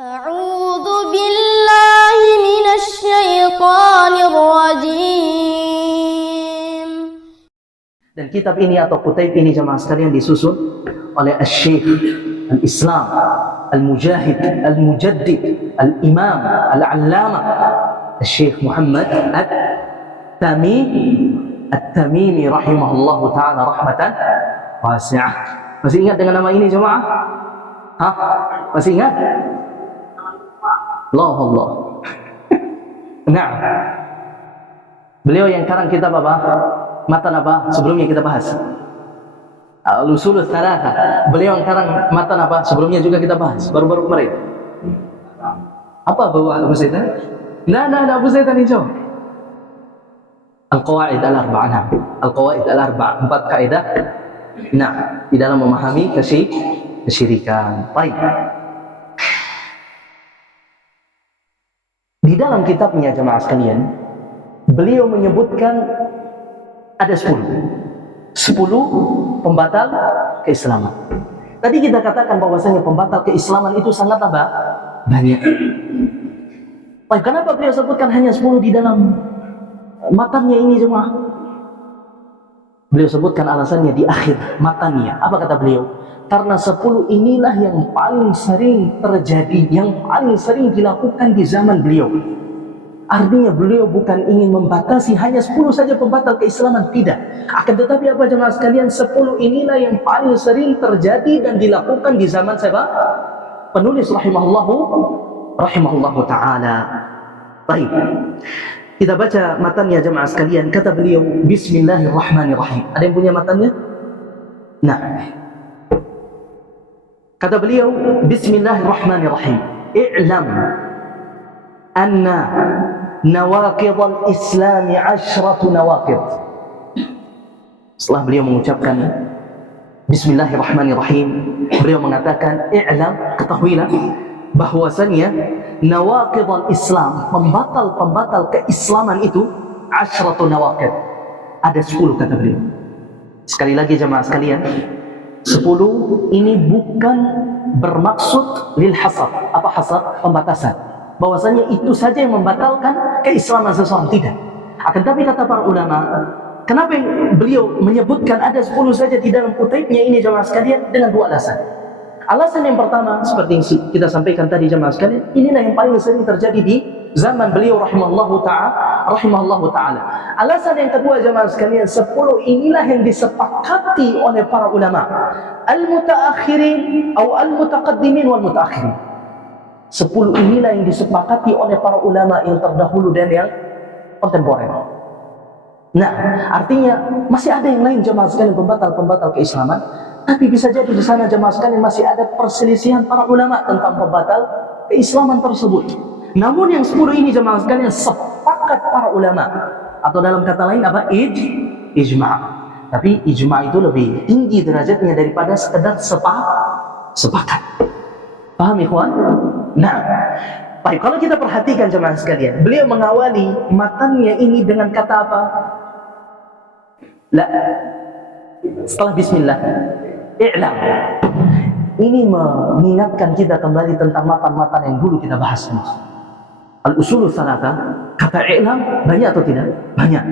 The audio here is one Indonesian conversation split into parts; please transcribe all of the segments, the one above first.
أعوذ بالله من الشيطان الرجيم. Dan kitab ini atau kutaib ini jemaah sekalian disusun oleh Al-Syekh Al-Islam Al-Mujahid Al-Mujaddid Al-Imam Al-Allamah Al-Syekh Muhammad At-Tamimi rahimahullahu ta'ala rahmatan wasi'ah. Masih ingat dengan nama ini jemaah? Hah? Masih ingat? Allah. Nah, beliau yang karang kitab apa? Matan apa? Sebelumnya kita bahas Al-Usul Tsalatsa. Beliau yang karang matan apa? Sebelumnya juga kita bahas baru-baru kemarin. Apa bawa Abu Zaidan? Nah, Abu Zaidan hijau. Al-Qawaid Al-Arba'ah. Al-Qawaid Al-Arba'ah, 4 kaidah. Nah, di dalam memahami kesyirikan. Baik. Di dalam kitabnya jemaah sekalian, beliau menyebutkan ada 10 pembatal keislaman. Tadi kita katakan bahwasanya pembatal keislaman itu sangat banyak. Baik, kenapa beliau sebutkan hanya 10 di dalam matanya ini jemaah? Beliau sebutkan alasannya di akhir matanya. Apa kata beliau? Karena 10 inilah yang paling sering terjadi, yang paling sering dilakukan di zaman beliau. Artinya beliau bukan ingin membatasi hanya 10 saja pembatal keislaman, tidak. Akan tetapi apa jemaah sekalian, 10 inilah yang paling sering terjadi dan dilakukan di zaman siapa? Penulis rahimahullahu ta'ala. Baik, kita baca matanya jemaah sekalian. Kata beliau, Bismillahirrahmanirrahim. Ada yang punya matanya? Nah, kata beliau, Bismillahirrahmanirrahim. I'lam anna nawaqid al-Islam 10 nawaqid. Setelah beliau mengucapkan Bismillahirrahmanirrahim, beliau mengatakan, I'lam, ketahuilah bahwasannya nawaqid al-Islam, pembatal keislaman itu 10 nawaqid. Ada 10 kata beliau. Sekali lagi jemaah sekalian, 10 ini bukan bermaksud lil hasad. Apa hasad? Pembatasan. Bahwasanya itu saja yang membatalkan keislaman seseorang, tidak. Akan tapi kata para ulama, kenapa beliau menyebutkan ada 10 saja di dalam kutaibnya ini jemaah sekalian? Dengan 2 alasan. Alasan yang pertama, seperti yang kita sampaikan tadi jemaah sekalian, inilah yang paling sering terjadi di zaman beliau rahimahullahu ta'ala. Alasan yang kedua jemaah sekalian, 10 inilah yang disepakati oleh para ulama al-mutaakhirin atau al-mutaqaddimin wal mutaakhirin. 10 inilah yang disepakati oleh para ulama yang terdahulu dan yang kontemporer. Nah, artinya masih ada yang lain jemaah sekalian pembatal keislaman, tapi bisa jadi di sana jemaah sekalian masih ada perselisihan para ulama tentang pembatal keislaman tersebut. Namun yang 10 ini jemaah sekalian sepakat para ulama, atau dalam kata lain apa? Ijma'. Tapi ijma' itu lebih tinggi derajatnya daripada sekedar sepakat. Paham ikhwan? Nah, baik, kalau kita perhatikan jemaah sekalian, beliau mengawali matanya ini dengan kata apa? La. Setelah bismillah, i'lam. Ini mengingatkan kita kembali tentang matan-matan yang dulu kita bahas. Al-Usul Tsalatsa, kata i'lam banyak atau tidak? Banyak.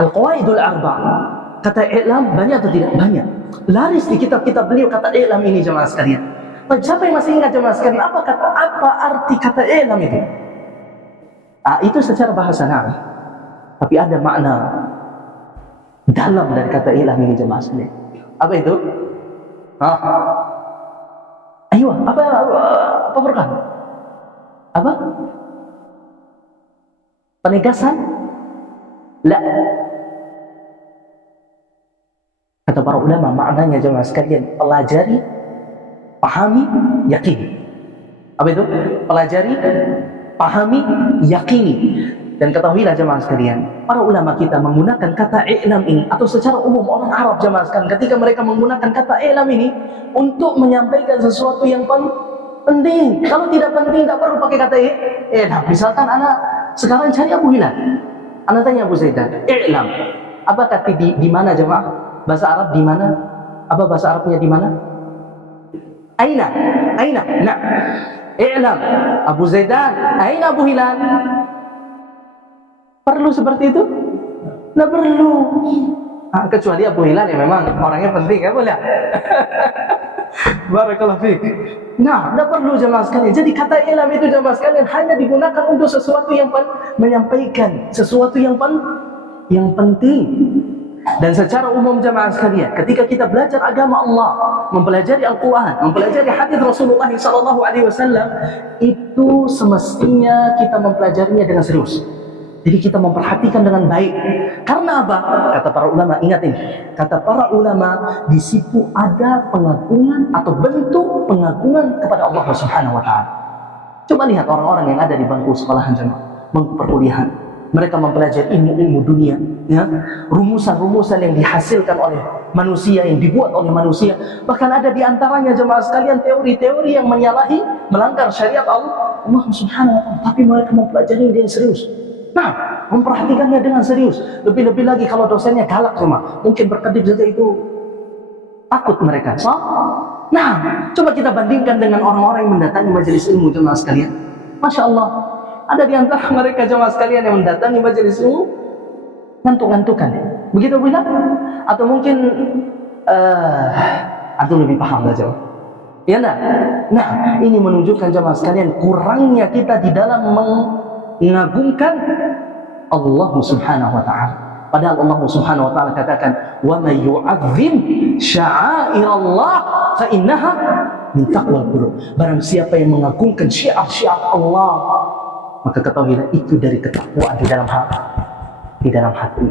Al-Qawaidul Arba'ah, kata i'lam banyak atau tidak? Banyak. Laris di kitab-kitab beliau kata i'lam ini jemaah sekalian. Baik, siapa yang masih ingat jemaah sekalian apa arti kata i'lam itu? Itu secara bahasa Arab. Tapi ada makna dalam dari kata i'lam ini jemaah sekalian. Apa itu? Ayo, apa Furqan? Apa? Penegasan? La. Kata para ulama, maknanya jemaah sekalian, pelajari, pahami, yakini. Apa itu? Pelajari, pahami, yakini. Dan ketahuilah jemaah sekalian, para ulama kita menggunakan kata i'lam ini, atau secara umum orang Arab jemaah sekalian, ketika mereka menggunakan kata i'lam ini untuk menyampaikan sesuatu yang penting. Kalau tidak penting, tak perlu pakai kata i'lam. Misalkan anak sekarang cari Abu Hilal, anak tanya Abu Zaidan, i'lam, apa kata di mana jemaah? Bahasa Arab di mana? Apa bahasa Arabnya di mana? Aina? Aina? Nah, i'lam Abu Zaidan, aina Abu Hilal? Perlu seperti itu? Nggak perlu. Kecuali Abu Hilal yang memang orangnya penting, ya boleh. Barakallahu fiik. Nah, tidak perlu jemaah sekalian. Jadi kata ilam itu jemaah sekalian hanya digunakan untuk sesuatu yang menyampaikan sesuatu yang penting. Dan secara umum jemaah sekalian, ketika kita belajar agama Allah, mempelajari Al-Quran, mempelajari hadis Rasulullah SAW, itu semestinya kita mempelajarinya dengan serius. Jadi kita memperhatikan dengan baik. Karena apa? Kata para ulama, ingat ini. Kata para ulama, di situ ada pengagungan atau bentuk pengagungan kepada Allah Subhanahu wa taala. Coba lihat orang-orang yang ada di bangku sekolahan jemaah, bangku perkuliahan. Mereka mempelajari ilmu-ilmu dunia, ya. Rumusan-rumusan yang dihasilkan oleh manusia, yang dibuat oleh manusia. Bahkan ada di antaranya jemaah sekalian teori-teori yang menyalahi, melanggar syariat Allah Subhanahu wa taala. Tapi mereka mempelajari dengan serius. Nah, memperhatikannya dengan serius. Lebih-lebih lagi kalau dosennya galak semua, mungkin berkedip saja itu takut mereka. So, nah, coba kita bandingkan dengan orang-orang yang mendatangi majelis ilmu jemaah sekalian. Masya Allah, ada di antara mereka jemaah sekalian yang mendatangi majelis ilmu ngantuk-ngantukan. Begitu bilang? Atau mungkin atau lebih paham lah jemaah. Ya enggak? Nah, ini menunjukkan jemaah sekalian kurangnya kita di dalam mengagungkan Allah Subhanahu wa taala. Padahal Allah Subhanahu wa taala katakan, "Wa may yu'azzim sya'airallah fa innaha min taqwal qulub." Barang siapa yang mengagungkan syiar-syiar Allah, maka ketahuilah itu dari ketakwaan di dalam hati.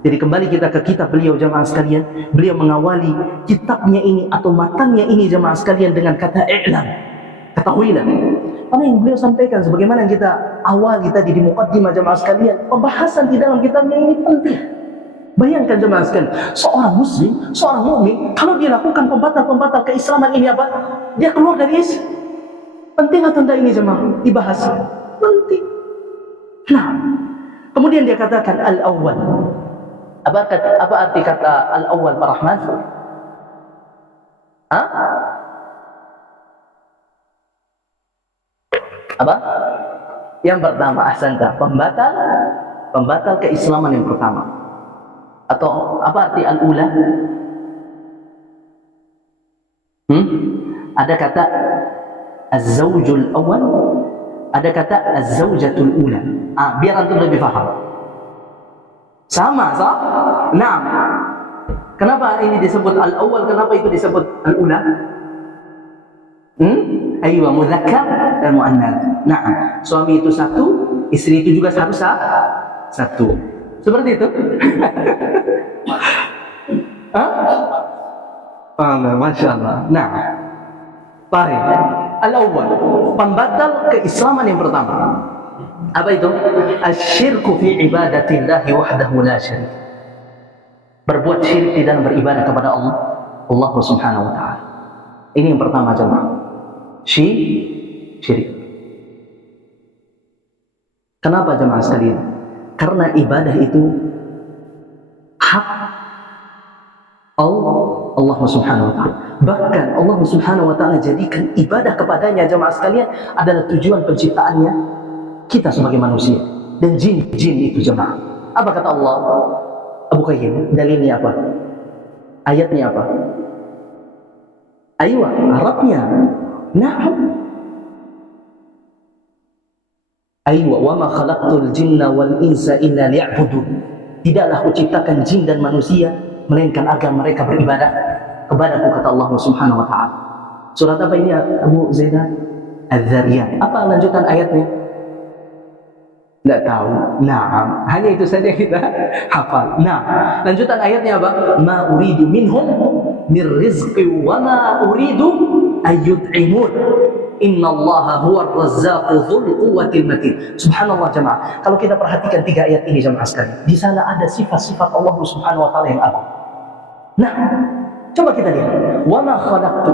Jadi kembali kita ke kitab beliau jemaah sekalian, beliau mengawali kitabnya ini atau matanya ini jemaah sekalian dengan kata i'lam. Ketahuilah. Karena yang beliau sampaikan sebagaimana yang kita awali tadi di muqaddimah jemaah sekalian, pembahasan di dalam kitabnya ini penting. Bayangkan jemaah sekalian, seorang muslim, seorang mukmin, kalau dia lakukan pembatal-pembatal keislaman ini apa? Dia keluar dari Islam. Penting atau tidak ini jemaah dibahas? Penting. Nah, kemudian dia katakan al-awwal. Apa arti kata al-awwal Pak Rahman? Hah? Apa? Yang pertama, ahsanta, pembatal keislaman yang pertama. Atau apa arti al-ula? Ada kata az-zawjul awwal, ada kata az-zawjatul ula. Biar antum lebih paham. Sama, sah? Nah, kenapa ini disebut al-awwal? Kenapa itu disebut al-ula? Aywa, mudzakkar dan muannats. Nah, suami itu satu, istri itu juga harus satu. Seperti itu. Masya Allah. Nah, baik. Al-awwal, pembatal keislaman yang pertama. Apa itu? Asyirku fi ibadatillahi wahdahu la syarika. Berbuat syirik di dalam beribadah kepada Allah Subhanahu wa taala. Ini yang pertama jemaah. Syirik. Kenapa jemaah sekalian? Karena ibadah itu hak Allah Subhanahu wa taala. Bahkan Allah Subhanahu wa taala jadikan ibadah kepadanya jemaah sekalian adalah tujuan penciptaannya kita sebagai manusia dan jin itu jemaah. Apa kata Allah? Abu Qayyim, dalilnya apa? Ayatnya apa? Aywa, Arabnya. Na'am. Aywa, wa ma khalaqtul jinna wal insa illa liya'budun. Tidaklah aku ciptakan jin dan manusia melainkan agar mereka beribadah kepadaku, kata Allah Subhanahu wa taala. Surat apa ini Abu Zaidan? Az-Zariyat. Apa lanjutan ayatnya? Tidak tahu. Nah, hanya itu saja kita hafal. Nah, lanjutan ayatnya apa? Ma uridu minhum mir rizqi wa ma uridu ayyut'imun. Innallaha huwar razzaqu dzul quwwatil matin. Subhanallah jemaah. Kalau kita perhatikan tiga ayat ini jemaah sekalian, di sana ada sifat-sifat Allah Subhanahu wa taala yang agung. Nah, coba kita lihat. Wa ma khalaqtu,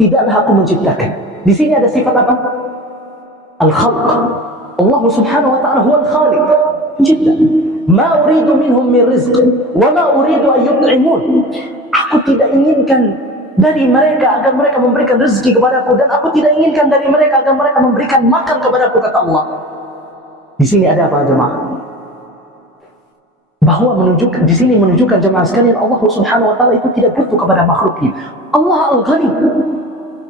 tidaklah aku menciptakan. Di sini ada sifat apa? Al-khalq. Allah Subhanahu wa taala huwal khaliq, pencipta. Ma uridu minhum min rizq wa ma uridu ayyut'imun. Aku tidak inginkan dari mereka agar mereka memberikan rezeki kepadaku, dan aku tidak inginkan dari mereka agar mereka memberikan makan kepadaku, kata Allah. Di sini ada apa jemaah? Bahwa menunjukkan, di sini menunjukkan jemaah sekalian, Allah Subhanahu wa taala itu tidak butuh kepada makhluknya. Allah Al-Ghani.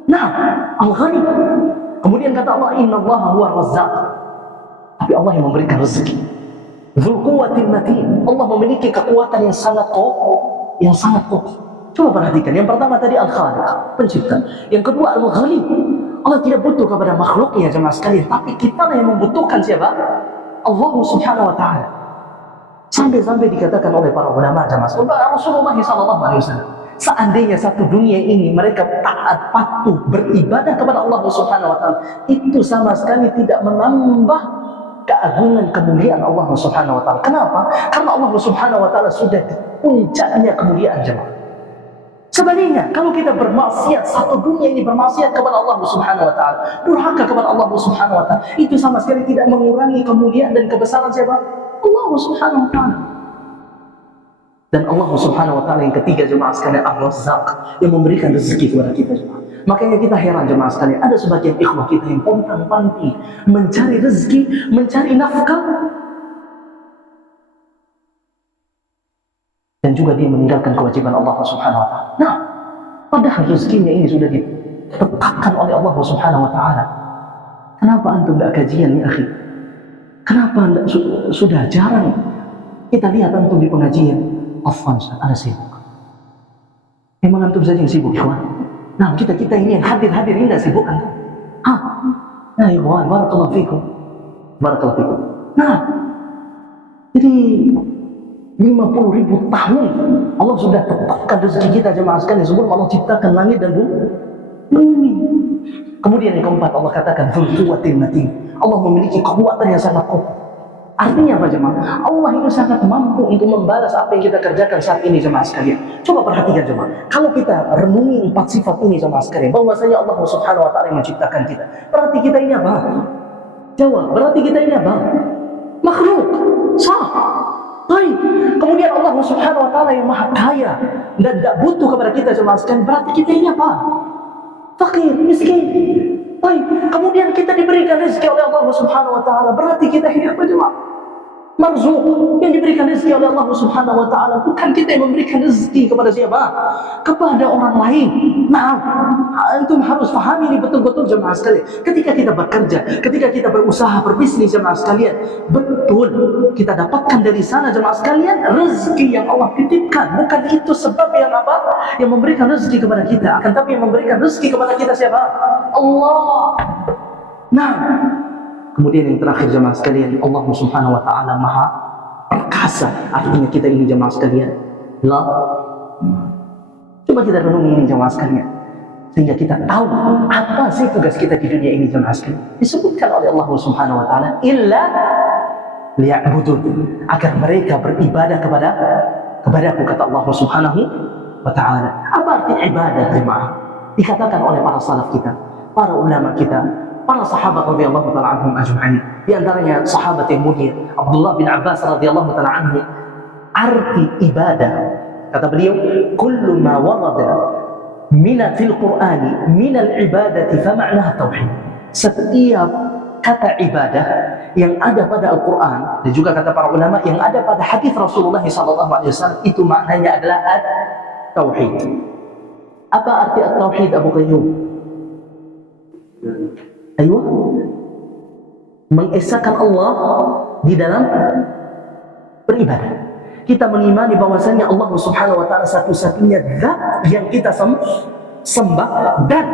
Nah, Al-Ghani. Kemudian kata Allah, innallaha huwa razzaq. Tapi Allah yang memberikan rezeki. Dzul quwwatil matin. Allah memiliki kekuatan yang sangat kokoh, yang sangat kokoh. Coba perhatikan, yang pertama tadi Al-Khaliq, pencipta. Yang kedua Al-Ghani. Allah tidak butuh kepada makhluknya jemaah sekalian, tapi kita yang membutuhkan siapa? Allah Subhanahu wa taala. Sampai-sampai dikatakan oleh para ulama jemaah Rasulullah SAW, seandainya satu dunia ini mereka taat, patuh, beribadah kepada Allah Subhanahu wa taala, itu sama sekali tidak menambah keagungan kemuliaan Allah Subhanahu wa taala. Kenapa? Karena Allah Subhanahu wa taala sudah di puncaknya kemuliaan jemaah. Sebaliknya, kalau kita bermaksiat, satu dunia ini bermaksiat kepada Allah Subhanahu wa taala, durhaka kepada Allah Subhanahu wa taala, itu sama sekali tidak mengurangi kemuliaan dan kebesaran siapa? Allah Subhanahu wa taala. Dan Allah Subhanahu wa taala yang ketiga jemaah sekalian, Ar-Razzaq, yang memberikan rezeki kepada kita jemaah. Makanya kita heran jemaah sekalian, ada sebagian ikhwah kita yang pontang-panting mencari rezeki, mencari nafkah, dan juga dia meninggalkan kewajiban Allah Subhanahu wa taala. Nah, padahal rezekinya ini sudah ditetapkan oleh Allah Subhanahu wa taala. Kenapa antum tidak kajian ya akhi? Kenapa sudah jarang kita lihat antum di pengajian? Afwan, ada sibuk. Memang antum saja yang sibuk, ikhwan. Nah, kita ini yang hadir ini tidak sibuk antum. Nah, ikhwan, barakallahu fikum. Barakallahu fikum. Nah, jadi 50.000 tahun Allah sudah tetapkan rezeki kita jemaah sekalian sebelum Allah ciptakan langit dan bumi. Kemudian yang keempat Allah katakan dzul quwwatil matin. Allah memiliki kekuatan yang sangat kokoh. Artinya apa jemaah? Allah itu sangat mampu untuk membalas apa yang kita kerjakan saat ini jemaah sekalian. Coba perhatikan jemaah. Kalau kita renungi 4 sifat ini jemaah sekalian, bahwasanya Allah Subhanahu wa taala yang menciptakan kita. Berarti kita ini apa? Jawab. Berarti kita ini apa? Makhluk. Sah. Baik. Kemudian Allah Subhanahu wa taala yang maha kaya dan tidak butuh kepada kita jemaah sekalian. Berarti kita ini apa? Fakir, miskin. Baik. Kemudian kita diberikan rezeki oleh Allah Subhanahu wa taala. Berarti kita ini apa jemaah? Marzuk, yang diberikan rezeki oleh Allah Subhanahu wa taala. Bukan kita yang memberikan rezeki kepada siapa? Kepada orang lain. Nah, antum harus pahami ini betul-betul jemaah sekalian. Ketika kita bekerja, ketika kita berusaha, berbisnis jemaah sekalian, betul kita dapatkan dari sana jemaah sekalian rezeki yang Allah titipkan. Bukan itu sebab yang apa? Yang memberikan rezeki kepada kita. Akan tapi yang memberikan rezeki kepada kita siapa? Allah. Nah, kemudian yang terakhir jemaah sekalian, Allah Subhanahu wa taala maha perkasa. Artinya kita ini jemaah sekalian, coba kita renungi ini jemaah sekalian, sehingga kita tahu apa sih tugas kita di dunia ini jemaah sekalian. Disebutkan oleh Allah Subhanahu wa taala, illa liya'budun, agar mereka beribadah kepadaku, kata Allah Subhanahu wa taala. Apa arti ibadah jemaah? Dikatakan oleh para salaf kita, para ulama kita, para sahabat radhiyallahu taala anhum ajma'in. Di antaranya sahabat yang mulia Abdullah bin Abbas radhiyallahu taala anhu, arti ibadah kata beliau, kullu ma warada fil Qur'ani min al-ibadati fa ma'naha tauhid. Setiap kata ibadah yang ada pada Al-Qur'an dan juga kata para ulama yang ada pada hadis Rasulullah sallallahu alaihi wasallam, itu maknanya adalah tauhid. Apa arti at-tauhid Abu Qayyum? Ayo, mengesahkan Allah di dalam beribadah. Kita mengimani bahwasanya Allah Subhanahu wa taala satu-satunya zat yang kita sembah, dan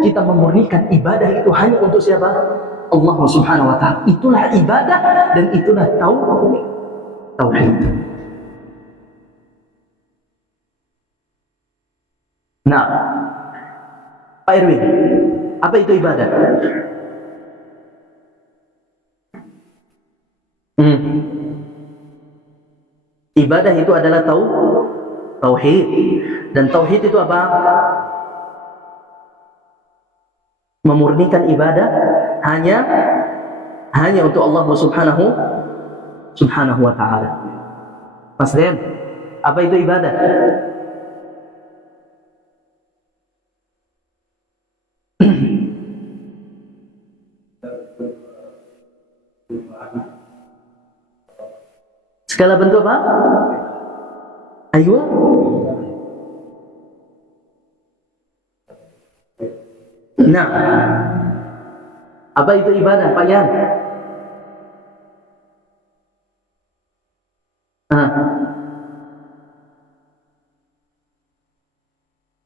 kita memurnikan ibadah itu hanya untuk siapa? Allah Subhanahu wa taala. Itulah ibadah dan itulah tauhid. Nah, Pak Irwin, apa itu ibadah? Ibadah itu adalah tauhid. Dan tauhid itu apa? Memurnikan ibadah hanya untuk Allah Subhanahu wa taala. Mas Dem, apa itu ibadah? Segala bentuk apa? Ayo. Nah, apa itu ibadah, Pak Yan?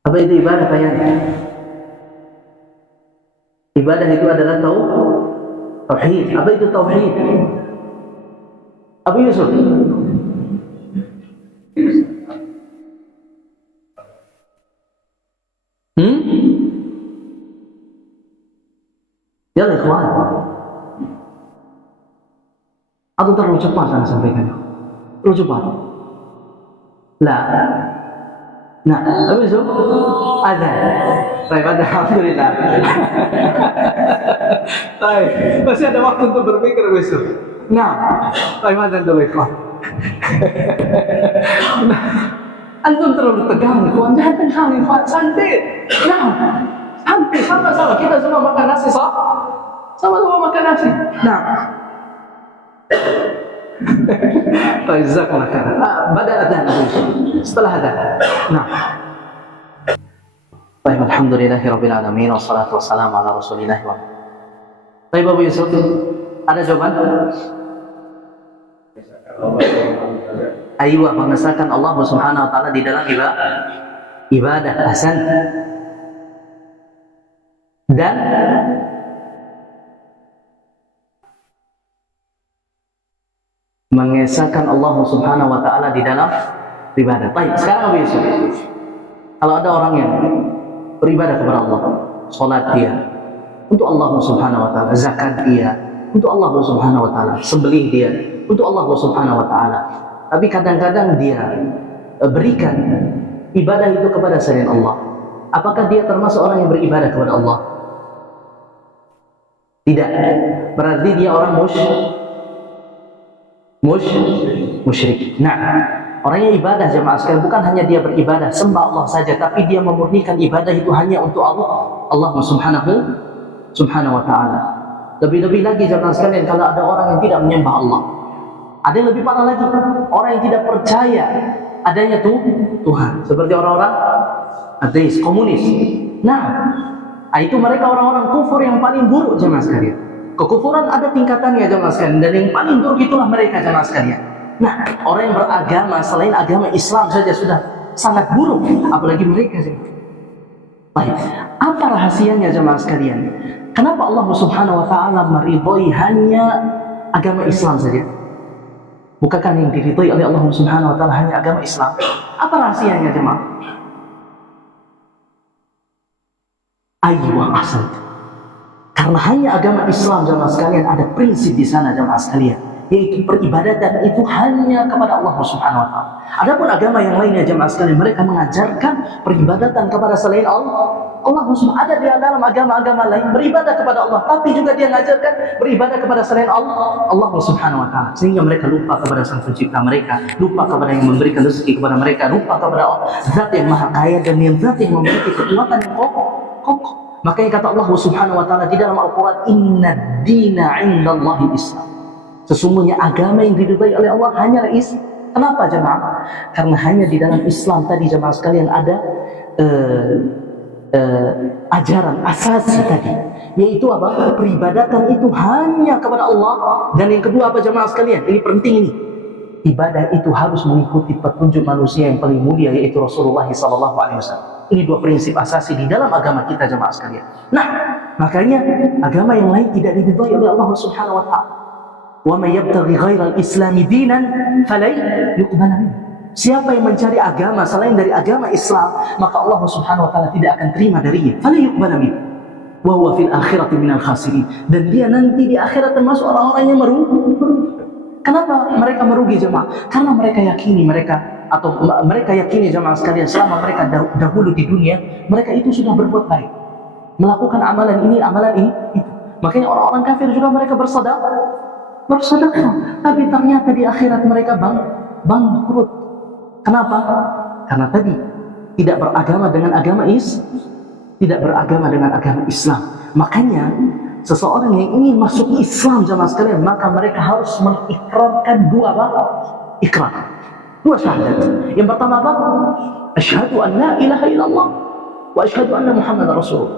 Apa itu ibadah, Pak Yan? Ibadah itu adalah tauhid. Apa itu tauhid? Abu Yusuf? Ya ikhwan, atau terlalu cepat saya sampaikan? Terlalu cepat? Lah. Nah, Abu Yusuf? Ada. Baik, alhamdulillah. Baik, masih ada waktu untuk berpikir, Abu Yusuf. Nah, bagaimana dulu ikhwan? Nah, antum terlalu tegang, ikhwan. Jangan tegang, ikhwan. Santai. Nah, santai. Sama-sama. Kita semua makan nasi, sama-sama makan nasi. Nah. Jazakallah khairan. Bada adzan, setelah adzan. Nah. Baik, alhamdulillahirabbil alamin wassalatu wassalamu ala rasulillah wa. Baik, Abu Yusuf, ada jawaban? Ayo, mengesahkan Allah Subhanahu wa taala di dalam ibadah. Hasan. Dan mengesahkan Allah Subhanahu wa taala di dalam ibadah. Baik, sekarang Abu Yusuf, kalau ada orang yang beribadah kepada Allah, salat dia untuk Allah Subhanahu wa taala, zakat dia untuk Allah Subhanahu wa taala, sembelih dia untuk Allah Subhanahu wa taala, tapi kadang-kadang dia berikan ibadah itu kepada selain Allah, apakah dia termasuk orang yang beribadah kepada Allah? Tidak. Berarti dia orang musyrik. Nah, orangnya ibadah jemaah sekalian, bukan hanya dia beribadah sembah Allah saja, tapi dia memurnikan ibadah itu hanya untuk Allah Subhanahu wa taala. Lebih-lebih lagi jemaah sekalian, kalau ada orang yang tidak menyembah Allah, ada yang lebih parah lagi, orang yang tidak percaya adanya Tuhan, seperti orang-orang ateis, komunis. Nah, itu mereka orang-orang kufur yang paling buruk jemaah sekalian. Kekufuran ada tingkatannya jemaah sekalian, dan yang paling buruk itulah mereka jemaah sekalian. Nah, orang yang beragama selain agama Islam saja sudah sangat buruk, apalagi mereka. Baik, apa rahasianya jemaah sekalian? Kenapa Allah Subhanahu wa taala meridhai hanya agama Islam saja? Bukankah yang diridhai oleh Allah Subhanahu wa taala hanya agama Islam? Apa rahasianya jemaah? Aywa asal. Karena hanya agama Islam jemaah sekalian ada prinsip di sana jemaah sekalian, yaitu peribadatan itu hanya kepada Allah Subhanahu wa taala. Adapun agama yang lainnya jemaah sekalian, mereka mengajarkan peribadatan kepada selain Allah. Allah ada di dalam agama-agama lain beribadah kepada Allah, tapi juga dia mengajarkan beribadah kepada selain Allah Subhanahu wa taala, sehingga mereka lupa kepada Sang Pencipta mereka, lupa kepada yang memberikan rezeki kepada mereka, lupa kepada Zat yang Maha Kaya dan yang Zat yang memiliki kekuatan yang kokoh. Makanya kata Allah Subhanahu wa taala di dalam Al-Qur'an, "Innad dina 'indallahi Islam." Sesungguhnya agama yang diridhai oleh Allah hanyalah Islam. Kenapa jemaah? Karena hanya di dalam Islam tadi jemaah sekalian ada ajaran asasi tadi, yaitu apa? Peribadatan itu hanya kepada Allah. Dan yang kedua apa jemaah sekalian? Ini penting ini. Ibadah itu harus mengikuti petunjuk manusia yang paling mulia, yaitu Rasulullah SAW. Ini dua prinsip asasi di dalam agama kita jemaah sekalian. Nah, makanya agama yang lain tidak diridhai oleh Allah Subhanahu wa taala. Wa may yabtaghi ghairal islami dinan falai yuqbal minhu. Siapa yang mencari agama selain dari agama Islam, maka Allah Subhanahu wa taala tidak akan terima darinya. Falai yuqbal minhu. Wa huwa fil akhirati minal khasirin. Dan dia nanti di akhirat termasuk orang-orang yang merugi. Kenapa mereka merugi jemaah? Karena mereka yakini mereka yakini jemaah sekalian, selama mereka dahulu di dunia, mereka itu sudah berbuat baik, melakukan amalan ini itu. Makanya orang-orang kafir juga mereka bersedekah, tapi ternyata di akhirat mereka bangkrut. Kenapa? Karena tadi tidak beragama dengan agama Islam. Makanya seseorang yang ingin masuk Islam jemaah sekalian, maka mereka harus mengikrarkan ikrar. Dua syahadat. Yang pertama apa? Asyhadu an la ilaha illallah wa asyhadu anna Muhammadar Rasulullah.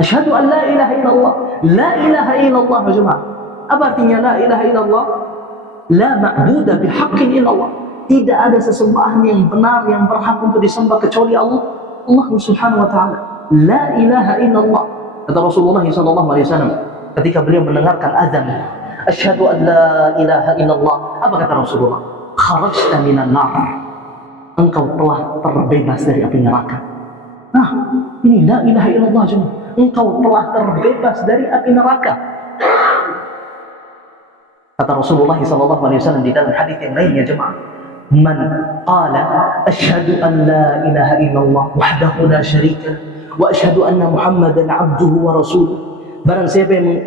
Asyhadu an la ilaha illallah. La ilaha illallah jemaah. Apa artinya la ilaha illallah? La ma'budu bihaqqin illallah. Tidak ada sesembahan yang benar yang berhak untuk disembah kecuali Allah Subhanahu wa taala. La ilaha illallah. Kata Rasulullah sallallahu alaihi wasallam ketika beliau mendengarkan azan, asyhadu an la ilaha illallah. Apa kata Rasulullah? Kharajta minan nar. Engkau telah terbebas dari api neraka. Nah, ini la ilaha illallah jemaah. Engkau telah terbebas dari api neraka. Kata Rasulullah sallallahu alaihi wasallam di dalam hadis yang lainnya jemaah, man qala asyhadu an la ilaha illallah wahdahu la syarika wa asyhadu anna Muhammadan abduhu wa rasuluh. Barang siapa yang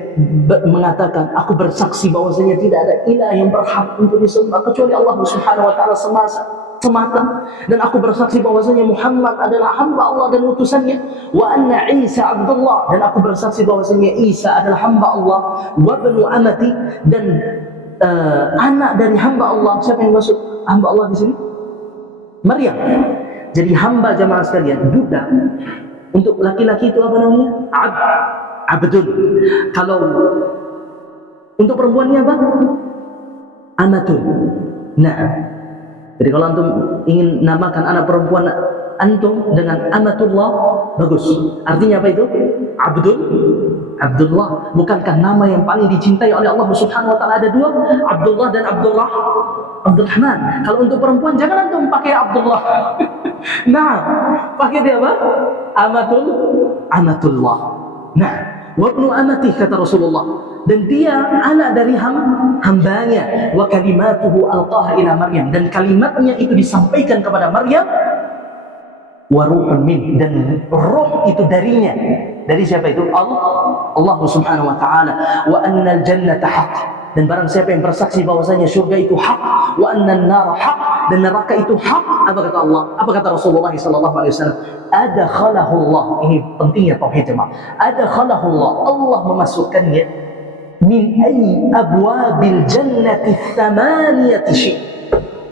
mengatakan aku bersaksi bahwasanya tidak ada ilah yang berhak untuk disembah kecuali Allah Subhanahu wa taala semata, dan aku bersaksi bahwasanya Muhammad adalah hamba Allah dan utusannya, wa anna Isa abdullah, dan aku bersaksi bahwasanya Isa adalah hamba Allah, wa banu amati, dan anak dari hamba Allah. Siapa yang masuk hamba Allah di sini? Maryam. Jadi hamba jamaah sekalian, budak. Untuk laki-laki itu apa namanya? Abdul. Kalau untuk perempuannya apa? Amatun. Nah, jadi kalau antum ingin namakan anak perempuan antum dengan amatullah, bagus. Artinya apa itu? Abdullah. Bukankah nama yang paling dicintai oleh Allah Subhanahu wa taala ada dua? Abdullah dan Abdurrahman. Kalau untuk perempuan jangan antum pakai Abdullah. Nah, pakai dia apa? Amatullah. Nah, wabnu amati kata Rasulullah, dan dia anak dari hambanya, wa kalimatuhu alqaha ila Maryam, dan kalimatnya itu disampaikan kepada Maryam, wa ruhun min, dan roh itu darinya. Dari siapa itu? Allah Subhanahu wa taala. Wa annal jannata haqq, dan barang siapa yang bersaksi bahwasanya surga itu hak, wa annan nar haq, dan neraka itu hak. Apa kata Allah? Apa kata Rasulullah sallallahu alaihi wasallam? Adkhalahu Allah. Ini pentingnya tauhid jemaah. Adkhalahu Allah. Allah memasukkannya min ayyi abwabil jannati tsamaniyati syi'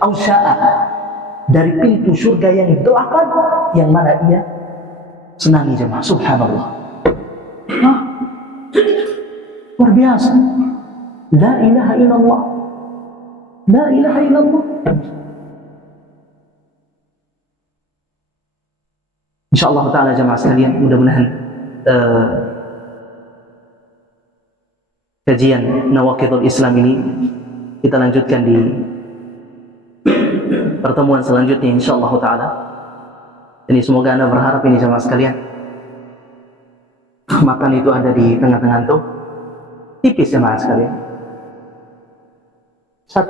aw sya'a, dari pintu surga yang 8 yang mana ia senangi jemaah. Subhanallah. Luar biasa. La ilaha illallah. La ilaha illallah. InsyaAllah ta'ala jamaah sekalian, mudah-mudahan kajian Nawaqidul Islam ini kita lanjutkan di pertemuan selanjutnya insyaallah ta'ala. Jadi semoga anda berharap ini jamaah sekalian, makan itu ada di tengah-tengah tuh tipis jamaah sekalian, 1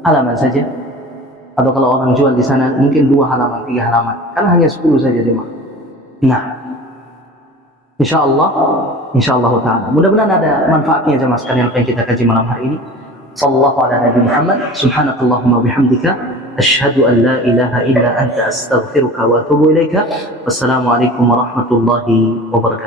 halaman saja, atau kalau orang jual di sana mungkin 2 halaman, 3 halaman, karena hanya 10 saja jemaah. Nah, insyaallah ta'ala, mudah-mudahan ada manfaatnya jemaah sekalian apa yang kita kaji malam hari ini. Sallallahu ala Nabi Muhammad, subhanakallahumma bihamdika, asyhadu an la ilaha illa anta astaghfiruka wa atubu ilaika. Wassalamualaikum warahmatullahi wabarakatuh.